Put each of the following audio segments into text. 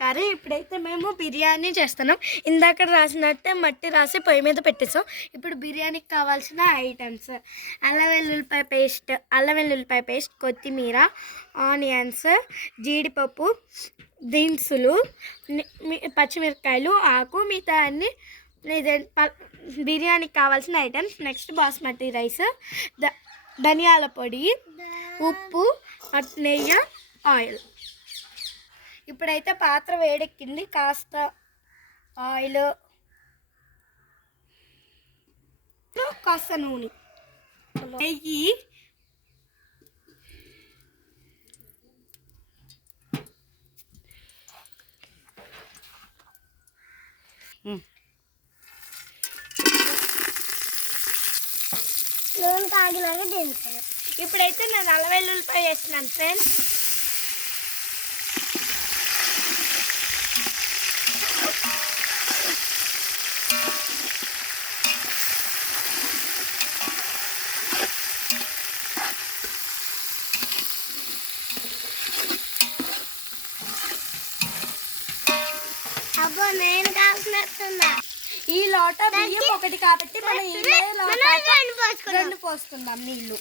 కానీ ఇప్పుడైతే మేము బిర్యానీ చేస్తున్నాం. ఇందాక రాసినట్టే మట్టి రాసి పొయ్యి మీద పెట్టేసాం. ఇప్పుడు బిర్యానీకి కావాల్సిన ఐటమ్స్: అల్లం వెల్లుల్లిపాయ పేస్ట్, కొత్తిమీర, ఆనియన్స్, జీడిపప్పు, దినుసులు, పచ్చిమిరపకాయలు, ఆకు, మిగతా అన్ని బిర్యానీకి కావాల్సిన ఐటమ్స్. నెక్స్ట్ బాస్మతి రైస్, ధనియాల పొడి, ఉప్పు, నెయ్యి, ఆయిల్. ఇప్పుడైతే పాత్ర వేడెక్కింది. కాస్త ఆయిల్, కాస్త నూనె, నెయ్యి, నూనె కాగిలాగా దించాను. ఇప్పుడైతే నేను అల్లం వెల్లుల్లిపాయ వేస్తున్నాను ఫ్రెండ్స్. అబ్బో నేను కాల్సినట్టుందా. ఈ లోట బియ్యం ఒకటి కాబట్టి మనం రెండు పోసుకుందాం నీళ్ళు.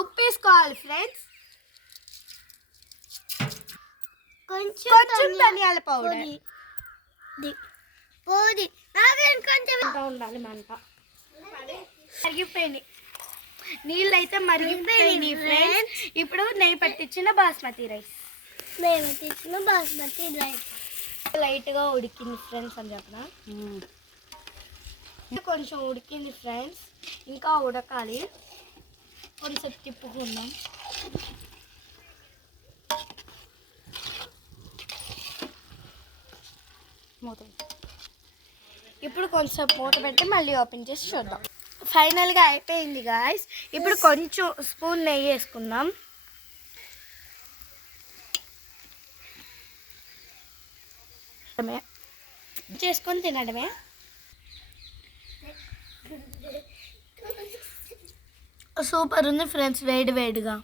ఉప్పు వేసుకోవాలి ఫ్రెండ్స్. కొంచెం ధనియాల పౌడర్ ఉండాలి. మంట మరిగిపోయినాయి, నీళ్ళు అయితే మరిగిపోయినాయి ఫ్రెండ్స్. ఇప్పుడు నెయ్యి పట్టించిన బాస్మతి రైస్ లైట్గా ఉడికింది ఫ్రెండ్స్ అని చెప్పనా. కొంచెం ఉడికింది ఫ్రెండ్స్, ఇంకా ఉడకాలి. కొంచెం తిప్పుకుందాం. ఇప్పుడు కొంచెం మూత పెట్టి మళ్ళీ ఓపెన్ చేసి చూద్దాం. ఫైనల్గా అయిపోయింది గాయ్స్. ఇప్పుడు కొంచెం స్పూన్ నెయ్యి వేసుకుందాం. చేసుకొని తినడమే. సూపర్ ఉంది ఫ్రెండ్స్, వేడి వేడిగా.